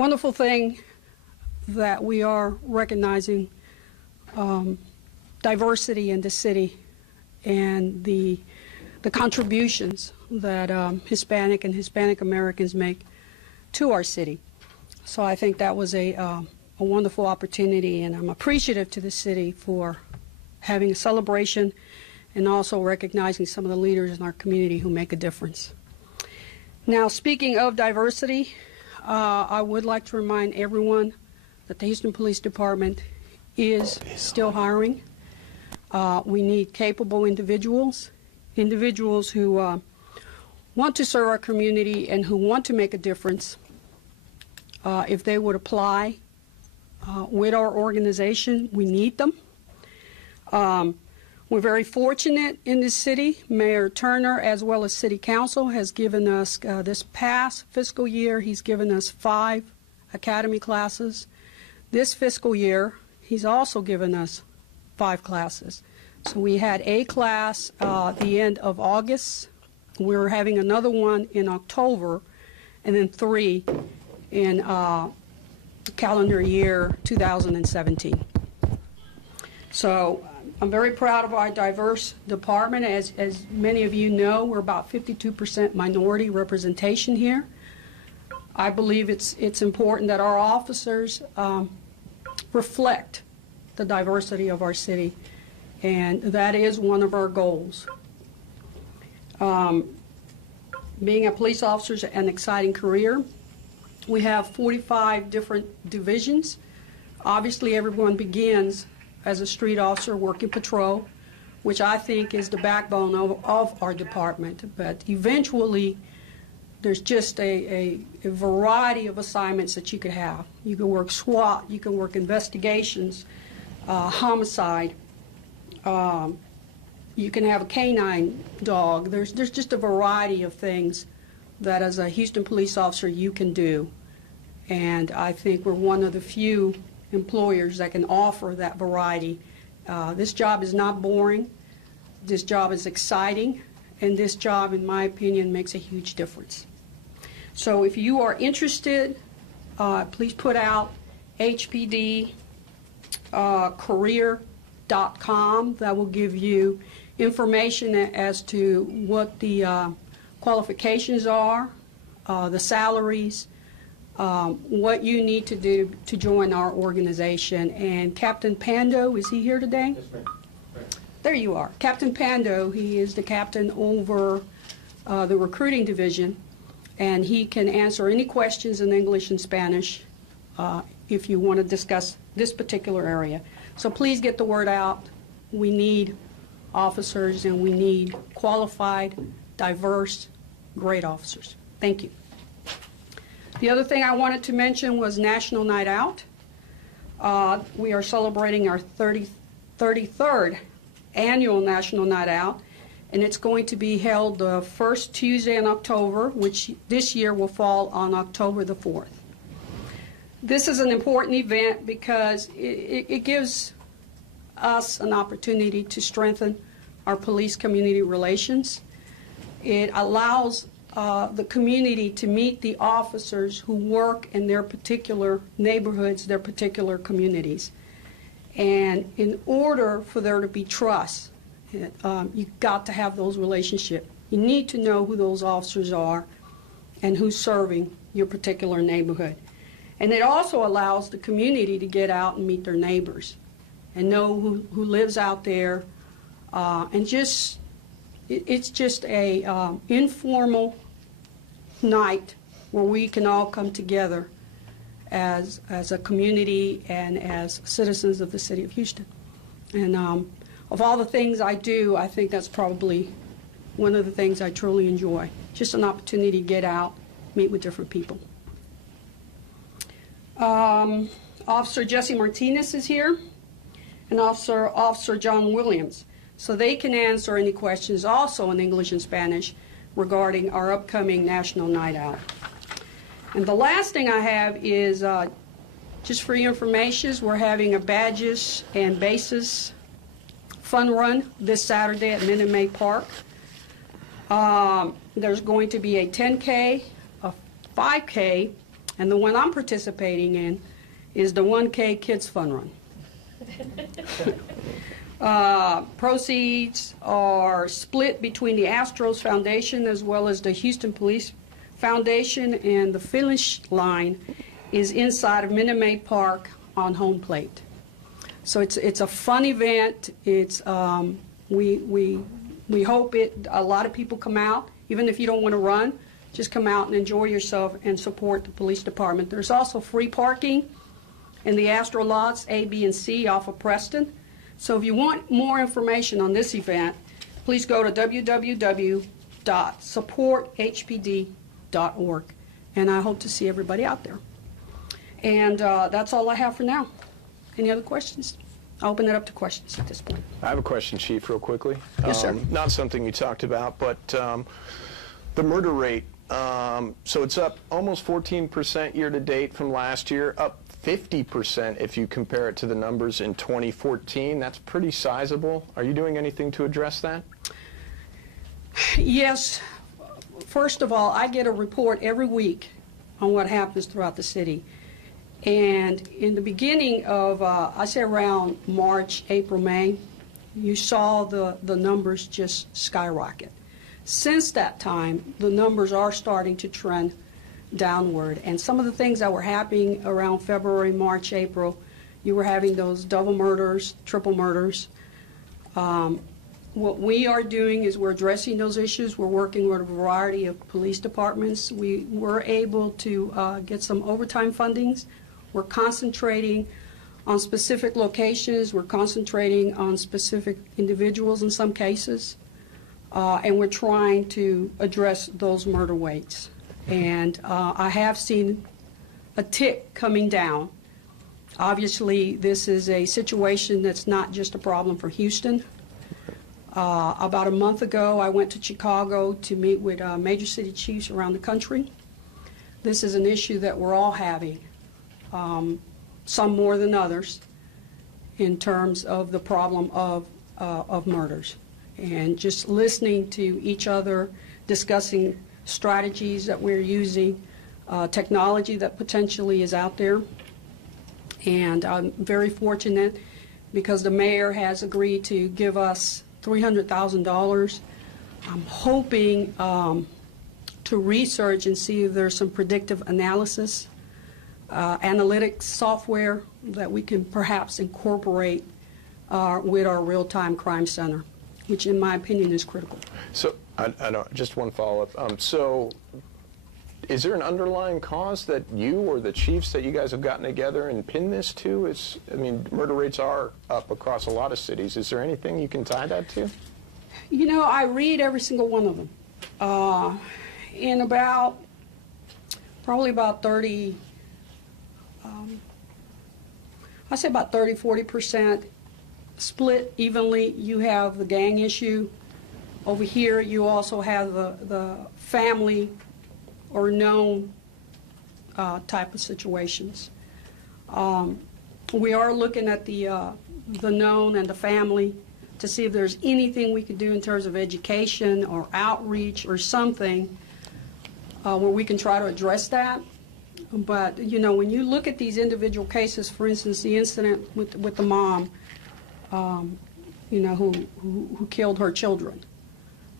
Wonderful thing that we are recognizing diversity in the city and the contributions that Hispanic and Hispanic Americans make to our city. So I think that was a wonderful opportunity, and I'm appreciative to the city for having a celebration and also recognizing some of the leaders in our community who make a difference. Now, speaking of diversity, I would like to remind everyone that the Houston Police Department is still hiring. We need capable individuals who want to serve our community and who want to make a difference. If they would apply with our organization, we need them. We're very fortunate in this city. Mayor Turner, as well as City Council, has given us, this past fiscal year, he's given us 5 academy classes. This fiscal year, he's also given us 5 classes. So we had a class at the end of August. We're having another one in October, and then 3 in calendar year 2017. So I'm very proud of our diverse department. As many of you know, we're about 52% minority representation here. I believe it's important that our officers reflect the diversity of our city, and that is one of our goals. Being a police officer is an exciting career. We have 45 different divisions. Obviously, everyone begins as a street officer working patrol, which I think is the backbone of our department. But eventually, there's just a variety of assignments that you could have. You can work SWAT, you can work investigations, homicide, you can have a canine dog. There's just a variety of things that as a Houston police officer you can do. And I think we're one of the few employers that can offer that variety. This job is not boring. This job is exciting. And this job, in my opinion, makes a huge difference. So if you are interested, please put out HPD career.com. That will give you information as to what the qualifications are, the salaries, what you need to do to join our organization. And Captain Pando, is he here today? Yes, ma'am. Right. There you are. Captain Pando, he is the captain over the recruiting division, and he can answer any questions in English and Spanish if you want to discuss this particular area. So please get the word out. We need officers, and we need qualified, diverse, great officers. Thank you. The other thing I wanted to mention was National Night Out. We are celebrating our 33rd annual National Night Out, and it's going to be held the first Tuesday in October, which this year will fall on October the 4th. This is an important event because it gives us an opportunity to strengthen our police-community relations. It allows the community to meet the officers who work in their particular neighborhoods, their particular communities. And in order for there to be trust, you've got to have those relationships. You need to know who those officers are and who's serving your particular neighborhood. And it also allows the community to get out and meet their neighbors and know who lives out there. And it's just a informal night where we can all come together as a community and as citizens of the city of Houston. And of all the things I do, I think that's probably one of the things I truly enjoy. Just an opportunity to get out, meet with different people. Officer Jesse Martinez is here, and Officer John Williams. So they can answer any questions also in English and Spanish regarding our upcoming National Night Out. And the last thing I have is just for your information, we're having a badges and bases fun run this Saturday at Minute Maid Park. There's going to be a 10K, a 5K, And the one I'm participating in is the 1K Kids Fun Run. Proceeds are split between the Astros Foundation as well as the Houston Police Foundation, and the finish line is inside of Minute Maid Park on home plate. So it's a fun event. It's we hope a lot of people come out, even if you don't want to run. Just come out and enjoy yourself and support the police department. There's also free parking in the Astro lots A, B, and C off of Preston. So if you want more information on this event, please go to www.supporthpd.org. And I hope to see everybody out there. And that's all I have for now. Any other questions? I'll open it up to questions at this point. I have a question, Chief, real quickly. Yes, sir. Not something you talked about, but the murder rate. So it's up almost 14% year-to-date from last year, up 50% if you compare it to the numbers in 2014. That's pretty sizable. Are you doing anything to address that? Yes. First of all, I get a report every week on what happens throughout the city. And in the beginning of, I say around March, April, May, you saw the numbers just skyrocket. Since that time, the numbers are starting to trend downward. And some of the things that were happening around February, March, April, you were having those double murders, triple murders. What we are doing is we're addressing those issues. We're working with a variety of police departments. We were able to get some overtime fundings. We're concentrating on specific locations. We're concentrating on specific individuals in some cases. And we're trying to address those murder rates. And I have seen a tick coming down. Obviously, this is a situation that's not just a problem for Houston. About a month ago, I went to Chicago to meet with major city chiefs around the country. This is an issue that we're all having, some more than others, in terms of the problem of murders. And just listening to each other, discussing strategies that we're using, technology that potentially is out there. And I'm very fortunate because the mayor has agreed to give us $300,000. I'm hoping to research and see if there's some predictive analysis, analytics software that we can perhaps incorporate with our real-time crime center, which in my opinion is critical. So, I don't, just one follow-up. So, is there an underlying cause that you or the chiefs that you guys have gotten together and pinned this to? I mean, murder rates are up across a lot of cities. Is there anything you can tie that to? You know, I read every single one of them. In probably about 30, I say about 30–40% split evenly. You have the gang issue. Over here, you also have the family or known type of situations. We are looking at the known and the family to see if there's anything we could do in terms of education or outreach or something where we can try to address that. But, you know, when you look at these individual cases, for instance, the incident with the mom, you know, who killed her children.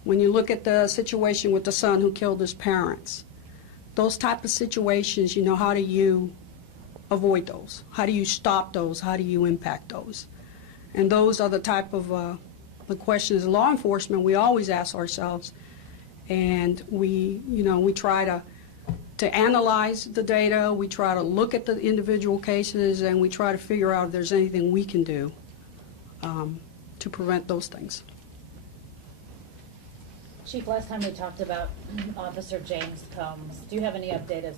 When you look at the situation with the son who killed his parents, those type of situations, you know, how do you avoid those? How do you stop those? How do you impact those? And those are the type of the questions law enforcement we always ask ourselves. And we, you know, we try to analyze the data, we try to look at the individual cases, and we try to figure out if there's anything we can do to prevent those things. Chief, last time we talked about Officer James Combs. Do you have any update as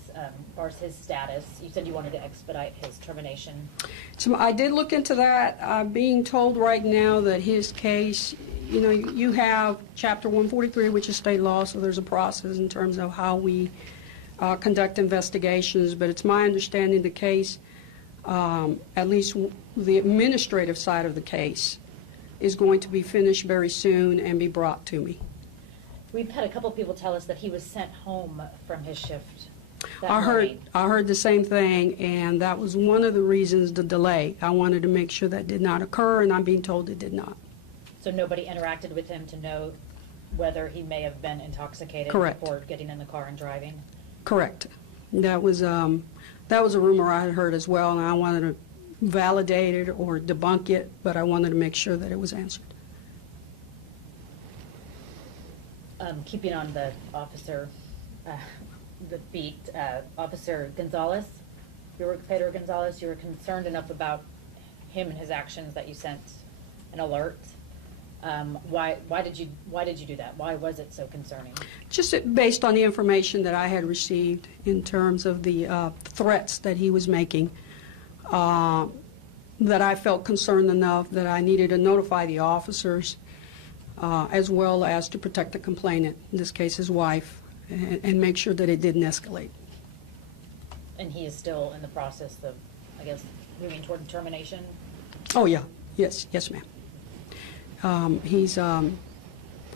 far as his status? You said you wanted to expedite his termination. So I did look into that. I'm being told right now that his case, you know, you have Chapter 143, which is state law, so there's a process in terms of how we conduct investigations. But it's my understanding the case, at least the administrative side of the case, is going to be finished very soon and be brought to me. We've had a couple of people tell us that he was sent home from his shift that I morning? heard the same thing, and that was one of the reasons the delay. I wanted to make sure that did not occur, and I'm being told it did not. So nobody interacted with him to know whether he may have been intoxicated Correct. before getting in the car and driving? Correct. That was a rumor I had heard as well, and I wanted to validate it or debunk it, but I wanted to make sure that it was answered. Keeping on the officer, the beat, Officer Gonzalez, Pedro Gonzalez, you were concerned enough about him and his actions that you sent an alert. Why did you do that? Why was it so concerning? Just based on the information that I had received in terms of the threats that he was making, that I felt concerned enough that I needed to notify the officers as well as to protect the complainant, in this case his wife, and make sure that it didn't escalate. And he is still in the process of, I guess, moving toward termination? Oh, yeah. Yes, ma'am. He's, from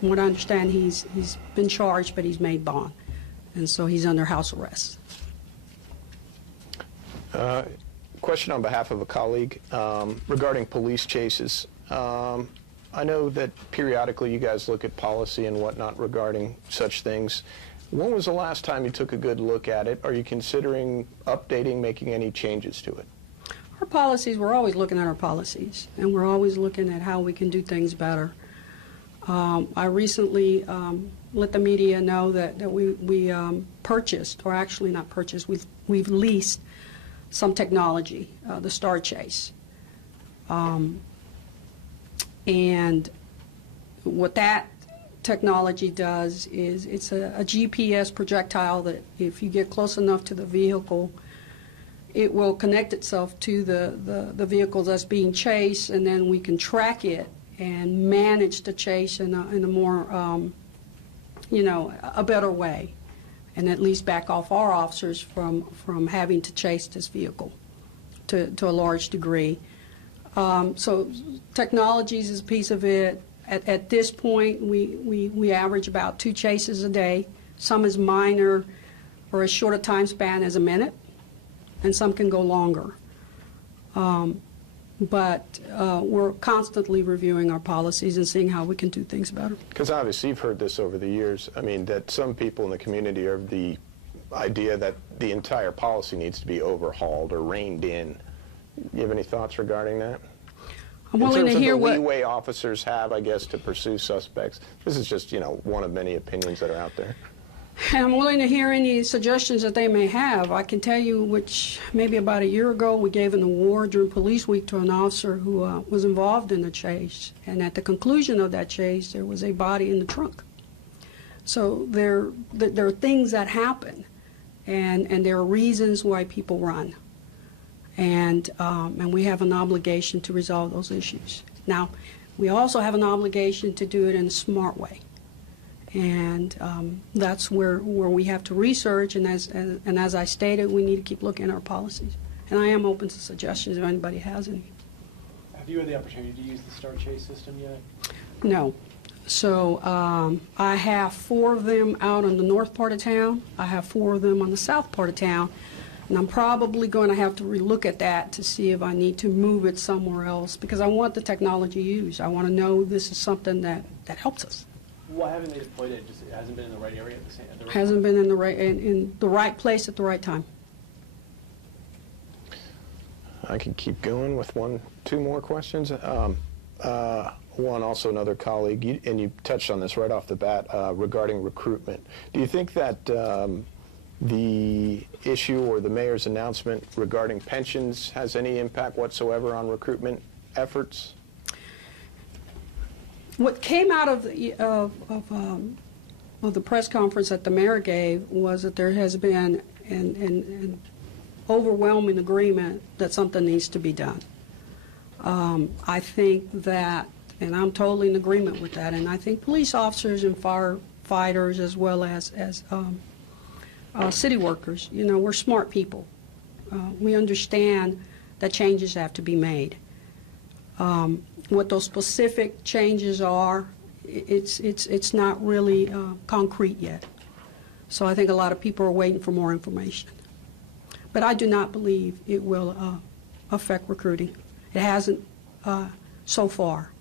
what I understand, he's been charged, but he's made bond, and so he's under house arrest. Question on behalf of a colleague regarding police chases. I know that periodically you guys look at policy and whatnot regarding such things. When was the last time you took a good look at it? Are you considering updating, making any changes to it? Our policies, we're always looking at our policies, and we're always looking at how we can do things better. I recently let the media know that we purchased, or actually not purchased, we've leased some technology, the Star Chase. And what that technology does is it's a GPS projectile that if you get close enough to the vehicle, it will connect itself to the vehicle that's being chased, and then we can track it and manage the chase in a more, a better way, and at least back off our officers from having to chase this vehicle to a large degree. So technologies is a piece of it. At this point, we average about 2 chases a day. Some is minor or as short a time span as a minute, and some can go longer. But we're constantly reviewing our policies and seeing how we can do things better. Because obviously you've heard this over the years. I mean, that some people in the community are of the idea that the entire policy needs to be overhauled or reined in. You have any thoughts regarding that? I'm willing to hear in terms of the what leeway officers have, I guess, to pursue suspects. This is just, one of many opinions that are out there. I'm willing to hear any suggestions that they may have. I can tell you which maybe about a year ago we gave an award during Police Week to an officer who was involved in the chase. And at the conclusion of that chase, there was a body in the trunk. So there are things that happen, and there are reasons why people run. And we have an obligation to resolve those issues. Now, we also have an obligation to do it in a smart way. And that's where we have to research, and as I stated, we need to keep looking at our policies. And I am open to suggestions if anybody has any. Have you had the opportunity to use the Star Chase system yet? No. So I have 4 of them out in the north part of town. I have 4 of them on the south part of town. And I'm probably going to have to relook at that to see if I need to move it somewhere else, because I want the technology used. I want to know this is something that helps us. Why haven't they deployed it? Just it hasn't been in the right area at the right Hasn't time? been in the right place at the right time. I can keep going with 2 more questions. One, also another colleague, and you touched on this right off the bat, regarding recruitment. Do you think that the issue or the mayor's announcement regarding pensions has any impact whatsoever on recruitment efforts? What came out of the press conference that the mayor gave was that there has been an overwhelming agreement that something needs to be done. I think that, and I'm totally in agreement with that, and I think police officers and firefighters as well as city workers, we're smart people. We understand that changes have to be made. What those specific changes are, it's not really concrete yet. So I think a lot of people are waiting for more information. But I do not believe it will affect recruiting. It hasn't so far.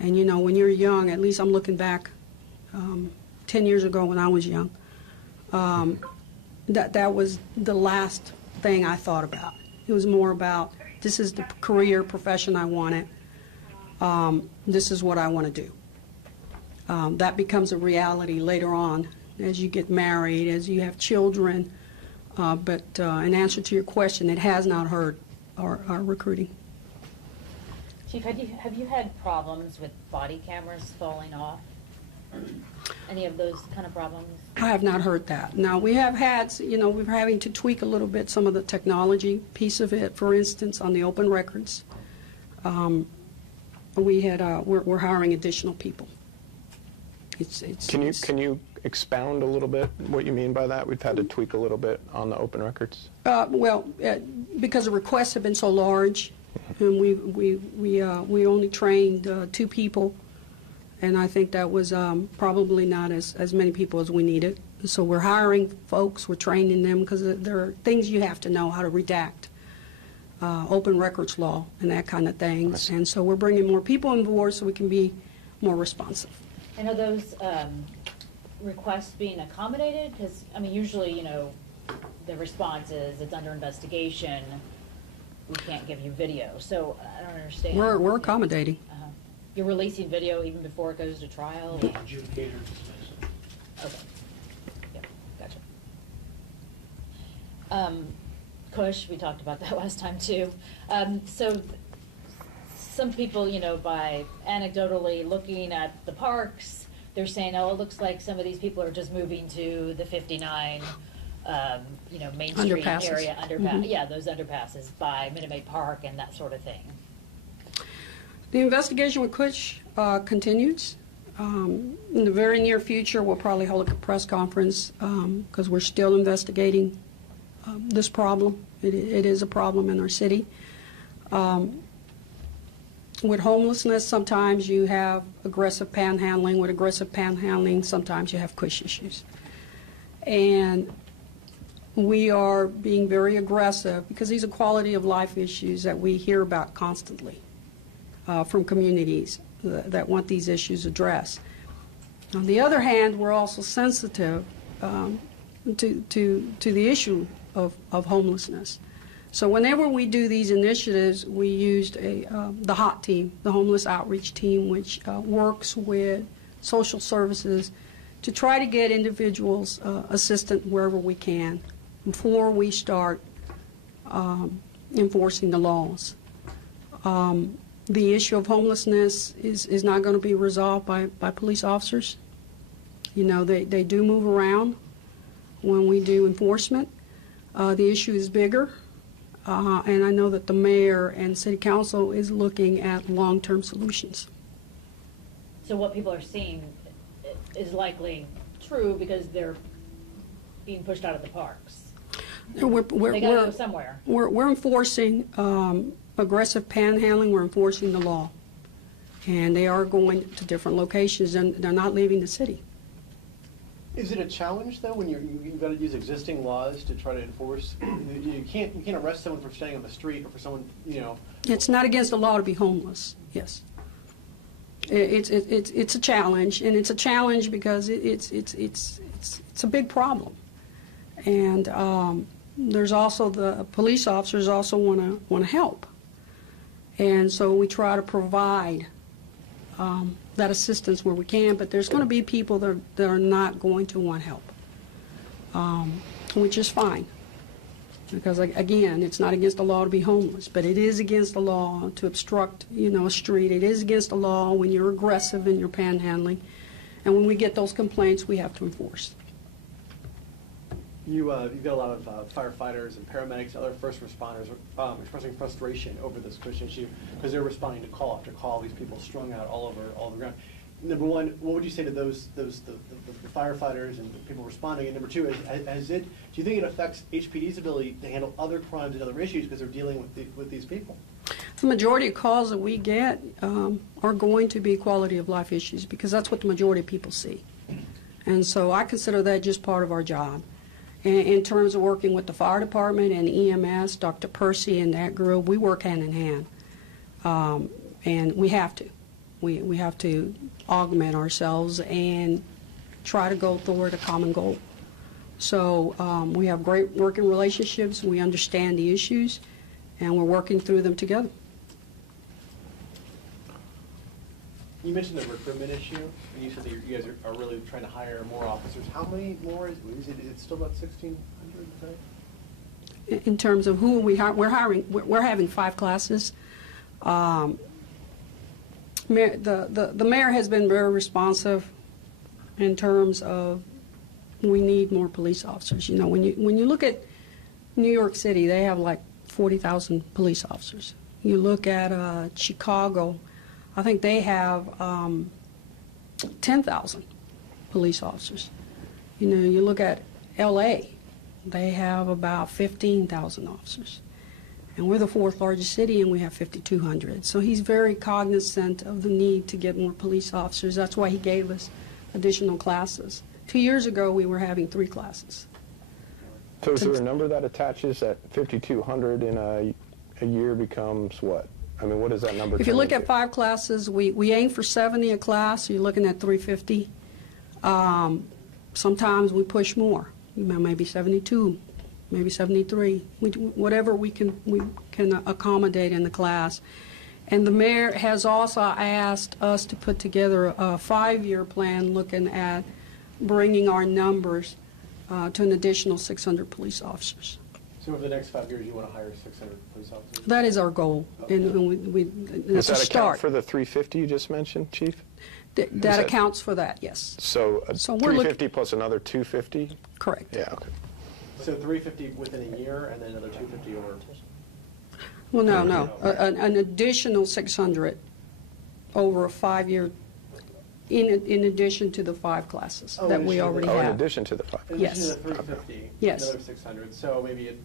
And you know, when you're young, at least I'm looking back 10 years ago when I was young, that was the last thing I thought about. It was more about, this is the career profession I wanted. This is what I want to do. That becomes a reality later on as you get married, as you have children. But in answer to your question, it has not hurt our recruiting. Chief, have you had problems with body cameras falling off? Any of those kind of problems? I have not heard that. Now, we have had, you know, we're having to tweak a little bit some of the technology piece of it. For instance, on the open records, we're hiring additional people. Can you expound a little bit what you mean by that? We've had to tweak a little bit on the open records. Because the requests have been so large, and we only trained 2 people, and I think that was probably not as many people as we needed. So we're hiring folks, we're training them, because there are things you have to know how to redact, open records law and that kind of things. And so we're bringing more people on board so we can be more responsive. And are those requests being accommodated? Because, I mean, usually, you know, the response is it's under investigation, we can't give you video. So I don't understand. We're accommodating. You're releasing video even before it goes to trial? Adjudicator dismissal. Okay. Yep, gotcha. Cush, we talked about that last time too. So some people, you know, by anecdotally looking at the parks, they're saying, oh, it looks like some of these people are just moving to the 59, you know, Main Street Underpasses. area, yeah, those underpasses by Minute Maid Park and that sort of thing. The investigation with Cush continues. In the very near future, we'll probably hold a press conference because we're still investigating this problem. It is a problem in our city. With homelessness, sometimes you have aggressive panhandling. With aggressive panhandling, sometimes you have Cush issues. And we are being very aggressive because these are quality of life issues that we hear about constantly from communities that want these issues addressed. On the other hand, we're also sensitive to the issue of homelessness. So whenever we do these initiatives, we used the HOT team, the Homeless Outreach Team, which works with social services to try to get individuals assistance wherever we can before we start enforcing the laws. The issue of homelessness is not going to be resolved by police officers. You know, they do move around when we do enforcement. The issue is bigger, and I know that the mayor and city council is looking at long-term solutions. So what people are seeing is likely true because they're being pushed out of the parks. They got to go somewhere. We're enforcing aggressive panhandling. We're enforcing the law, and they are going to different locations, and they're not leaving the city. Is it a challenge though when you've got to use existing laws to try to enforce? You can't arrest someone for staying on the street or for someone, you know. It's not against the law to be homeless. Yes, it's a challenge, and it's a challenge because it's a big problem, and there's also the police officers also want to help, and so we try to provide that assistance where we can, but there's going to be people that are not going to want help, which is fine. Because, again, it's not against the law to be homeless, but it is against the law to obstruct, you know, a street. It is against the law when you're aggressive in your panhandling. And when we get those complaints, we have to enforce. You've got a lot of firefighters and paramedics, other first responders expressing frustration over this Cush issue because they're responding to call after call. These people strung out all over the ground. Number one, what would you say to the firefighters and the people responding? And number two, do you think it affects HPD's ability to handle other crimes and other issues because they're dealing with these people? The majority of calls that we get are going to be quality of life issues because that's what the majority of people see. And so I consider that just part of our job. In terms of working with the fire department and EMS, Dr. Percy and that group, we work hand in hand. And we have to. We have to augment ourselves and try to go toward a common goal. So we have great working relationships, we understand the issues, and we're working through them together. You mentioned the recruitment issue, and you said that you guys are really trying to hire more officers. How many more? Is it still about 1,600? In terms of who we're having 5 classes. The mayor has been very responsive in terms of we need more police officers. You know, when you look at New York City, they have like 40,000 police officers. You look at Chicago, I think they have 10,000 police officers. You know, you look at L.A., they have about 15,000 officers. And we're the 4th largest city, and we have 5,200. So he's very cognizant of the need to get more police officers. That's why he gave us additional classes. 2 years ago, we were having 3 classes. So is there a number that attaches at 5,200 in a year becomes what? I mean, what is that number? If you look at 5 classes, we aim for 70 a class, so you're looking at 350. Sometimes we push more, maybe 72, maybe 73, whatever we can accommodate in the class. And the mayor has also asked us to put together a 5-year plan looking at bringing our numbers to an additional 600 police officers. So over the next 5 years, you want to hire 600 police officers? That is our goal, and Does it's a that start. account for the 350 you just mentioned, Chief? That accounts for that, yes. So, So we're 350 plus another 250? Correct. Yeah, okay. So 350 within a year, and then another 250 over. Well, no. An additional 600 over a 5-year, in addition to the 5 classes that we already Oh, in have. addition to the 5. In Yes. addition to the 350, Yes. another 600. So maybe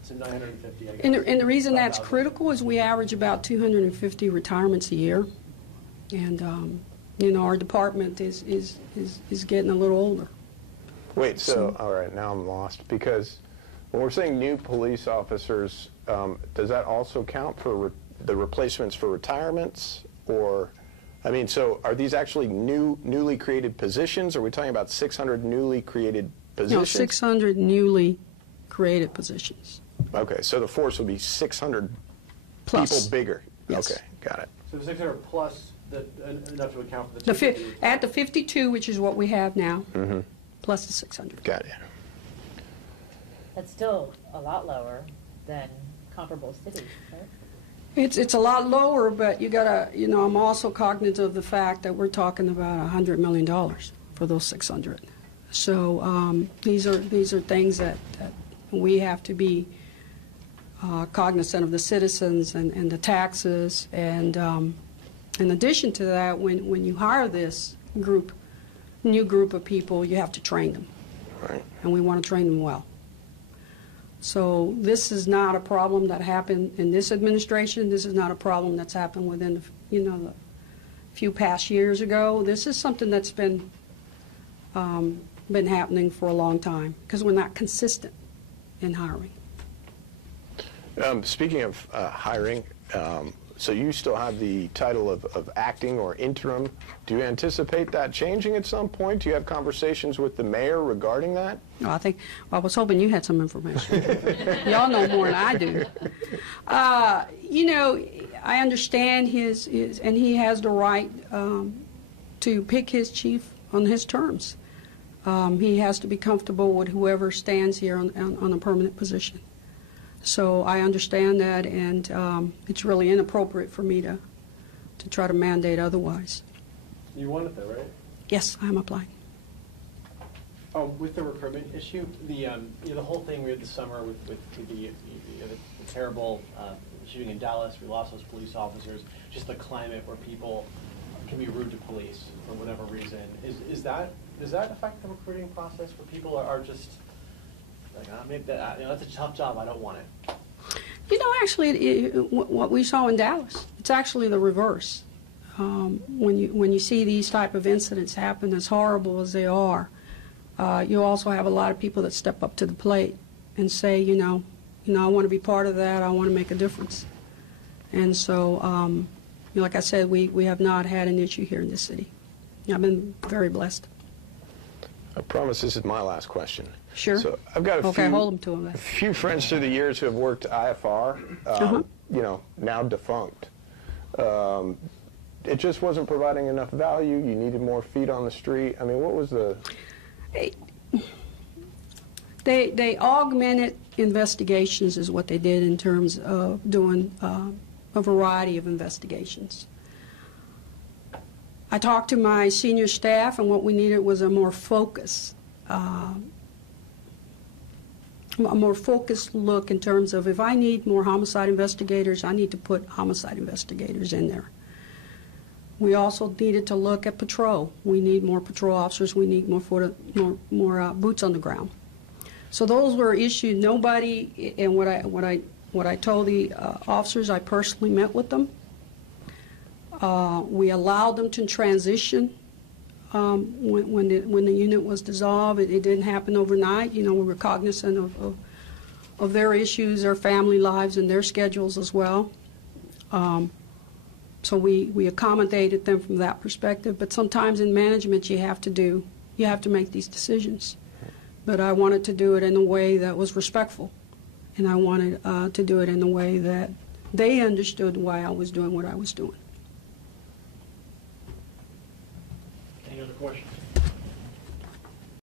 it's a 950, I guess. And the reason that's 5,000. critical is we average about 250 retirements a year. And, you know, our department is getting a little older. Wait, so, all right, now I'm lost. Because when we're saying new police officers, does that also count for the replacements for retirements? Or, I mean, so are these actually newly created positions? Or are we talking about 600 newly created positions? No, 600 newly created positions. Okay, so the force would be 600 Plus. people bigger. Yes. Okay, got it. So 600 plus enough to account for the The 250. Add the 52, which is what we have now, plus the 600. Got it. That's still a lot lower than comparable cities, right? It's a lot lower, but you gotta, you know, I'm also cognizant of the fact that we're talking about $100 million for those 600. So these are things that we have to be cognizant of the citizens and the taxes. And in addition to that, when you hire this new group of people, you have to train them. Right. And we want to train them well. So this is not a problem that happened in this administration. This is not a problem that's happened within, the few past years ago. This is something that's been happening for a long time because we're not consistent in hiring. Speaking of hiring, so you still have the title of acting or interim. Do you anticipate that changing at some point? Do you have conversations with the mayor regarding that? I was hoping you had some information. Y'all know more than I do. I understand his, and he has the right to pick his chief on his terms. He has to be comfortable with whoever stands here on a permanent position. So I understand that, and it's really inappropriate for me to try to mandate otherwise. You want it though, right? Yes, I'm applying. With the recruitment issue, the whole thing we had this summer with the terrible shooting in Dallas, we lost those police officers, just the climate where people can be rude to police for whatever reason. Does that affect the recruiting process where people are just like, maybe that's a tough job, I don't want it? Actually, what we saw in Dallas, it's actually the reverse. When you see these type of incidents happen, as horrible as they are, You also have a lot of people that step up to the plate and say, I want to be part of that. I want to make a difference. And so, like I said, we have not had an issue here in this city. I've been very blessed. I promise this is my last question. Sure. So I've got Okay, hold them to him. a few friends through the years who have worked IFR, now defunct. It just wasn't providing enough value. You needed more feet on the street. I mean, what was the... They augmented investigations is what they did in terms of doing a variety of investigations. I talked to my senior staff, and what we needed was a more focused look in terms of if I need more homicide investigators, I need to put homicide investigators in there. We also needed to look at patrol. We need more patrol officers. We need more boots on the ground. So those were issues. Nobody, and what I told the officers, I personally met with them. We allowed them to transition when the unit was dissolved. It didn't happen overnight. We were cognizant of their issues, their family lives, and their schedules as well. So we accommodated them from that perspective. But sometimes in management, you have to make these decisions. But I wanted to do it in a way that was respectful, and I wanted to do it in a way that they understood why I was doing what I was doing. Any other questions?